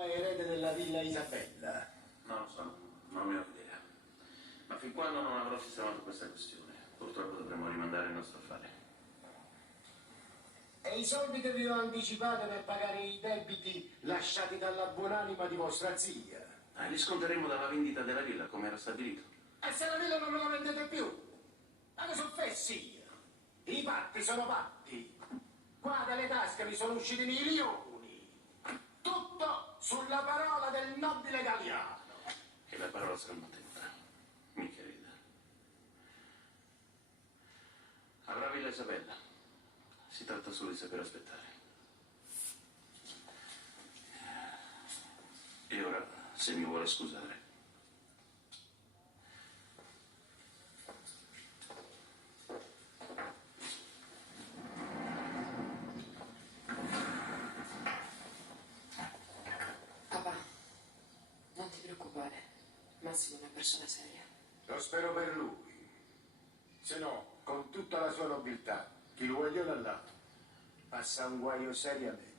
Erede della Villa Isabella. Non lo so, non ne ho idea. Ma fin quando non avrò sistemato questa questione, purtroppo dovremo rimandare il nostro affare. E i soldi che vi ho anticipato per pagare i debiti lasciati dalla buonanima di vostra zia? Li sconteremo dalla vendita della villa, come era stabilito. E se la villa non me la vendete più? Ma che sono fessia? I patti sono patti. Qua dalle tasche mi sono usciti milioni. Tutto sulla parola del nobile Galiano. E la parola sarà mantenuta, mi creda. Avrà Villa Isabella. Si tratta solo di saper aspettare. E ora, se mi vuole scusare. Papà, non ti preoccupare. Massimo è una persona seria. Lo spero per lui. Se no, con tutta la sua nobiltà, chi lo vogliono al lato, passa un guaio seriamente.